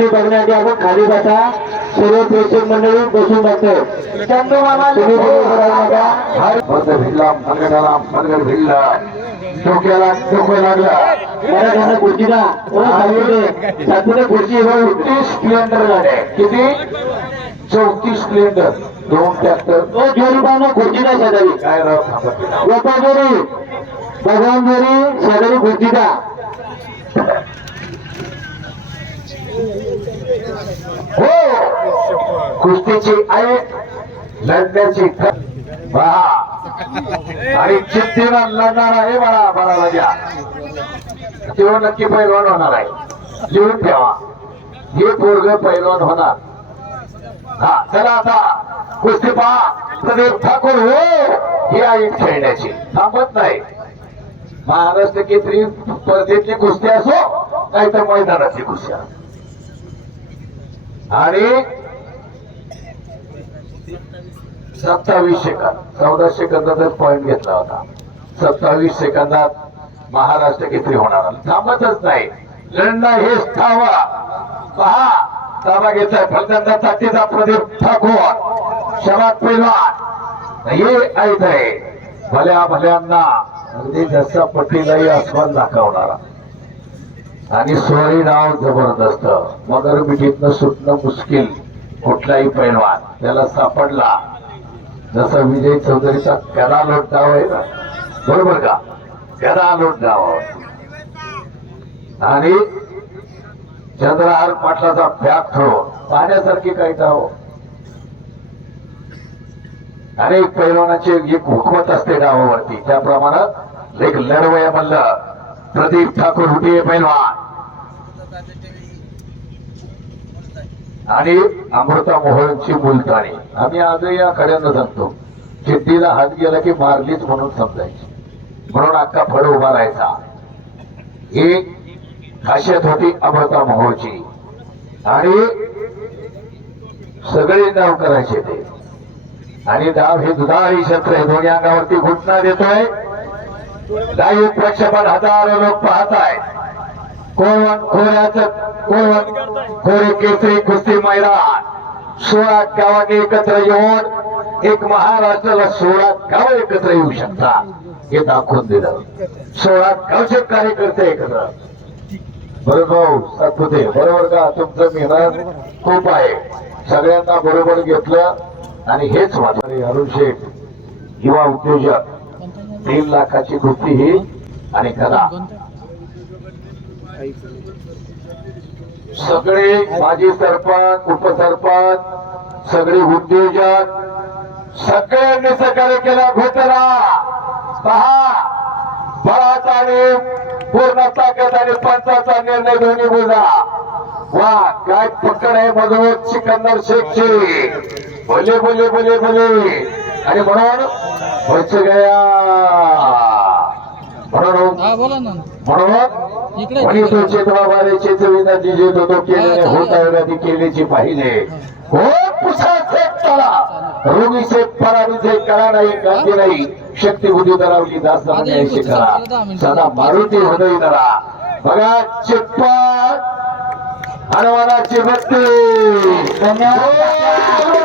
कुस्ती बघण्यासाठी आपण खाली बसा. सर्व प्रेक्षक मंडळी बसून बघतो. चंदू मामा तुम्ही भिडला मनगडाला मनगड भिडला डोक्याला डोकं लागला मराठ्यानं खुर्चीला सातपुते खुर्ची 34 स्प्लेंडर गाड्या किती 34 स्प्लेंडर 2 ट्रॅक्टर जोरीबानं खुर्चीला शेजारी काय राव थांबत गोपाजोरी भगवानजोरी शेजारी खुर्चीला हो कुस्तीची आई लढण्याची पहा आणि चित्तीला लढणार आहे मला मला द्या तेव्हा नक्की पैलवान होणार आहे लिहून ठेवा हे पोरग पैलवान होणार. हा चला आता कुस्ती पहा प्रदीप ठाकूर हो ही आई खेळण्याची थांबत नाही. महाराष्ट्र केसरी स्पर्धेतली कुस्ती असो नाही तर मैदानाची कुस्ती आणि 27 सेकंद 14 सेकंदातच पॉइंट घेतला होता. 27 सेकंदात महाराष्ट्र केसरी होणार थांबतच नाही लढणं हेच थांबा. पहा ताबा घेतलाय फलंदाज ताकदीचा प्रदीप ठाकूर शबाद पैलवान हे ऐक आहे भल्या भल्यांना अगदी जसा पट्टीलाही आसमान दाखवणारा आणि सोरी नाव जबरदस्त मगर मिठीतनं सुटणं मुश्किल. कुठलाही पैलवान त्याला सापडला जसा विजय चौधरीचा गदा लोट डाव आहे ना बरोबर का गदा लोट डाव आणि चंद्रहार पाटलाचा बॅग थ्रो पाहण्यासारखी काही डाव. अनेक पैलवानाची एक हुकमत असते डावावरती त्याप्रमाणे एक लढवया म्हणलं प्रदीप ठाकूर हुटिये पैलवान आणि अमृता मोहोळची मुलतानी. आम्ही आजही या कड्यांना सांगतो चिठ्ठीला हात गेला की मारलीच म्हणून समजायची म्हणून अख्खा फळ उभा राहायचा. ही खासियत होती अमृता मोहोळची आणि सगळे डाव करायचे ते आणि डाव हे दुधाळी शस्त्र आहे. दोन्ही अंगावरती घुटणा देतोय. लाईव्ह प्रक्षेपण हजारो लोक पाहताय. कोळवण खोऱ्याचं कोळवण खोरे केसरी कुस्ती मैदान 16 गावांनी एकत्र येऊन एक महाराष्ट्राला 16 गाव एकत्र येऊ शकतात हे दाखवून दिलं. 16 गावचे कार्यकर्ते एकत्र बरोबर भाऊ सातपुते बरोबर का तुमचं मेहनत खूप आहे. सगळ्यांना बरोबर घेतलं आणि हेच वाटले. अरुण शेठ युवा उद्योजक 3 लाखाची कुस्ती ही आणि कदा सगळे माजी सरपंच उपसरपंच सगळे उद्योजक सगळ्यांनी सहकार्य केला. घोटला पहा बळाचा आणि पूर्ण ताकद आणि पंचाचा निर्णय दोन्ही बोला. वा काय पकड आहे मधोमध सिकंदर शेखची बोले बोले बोले बोले आणि म्हणून वच गया म्हणून तो चेतवाबारे चेतविनाची जे तो केलेले होता ती केलेची पाहिजे. हो पुसाचे चला रोगीचे पराडीचे करा नाही गांधी नाही शक्ती बुद्धी दरावली दास म्हणायची करा सदा मारुती हृदय दरा. बघा चिप्पा हनुमानाची भक्ती. धन्यवाद.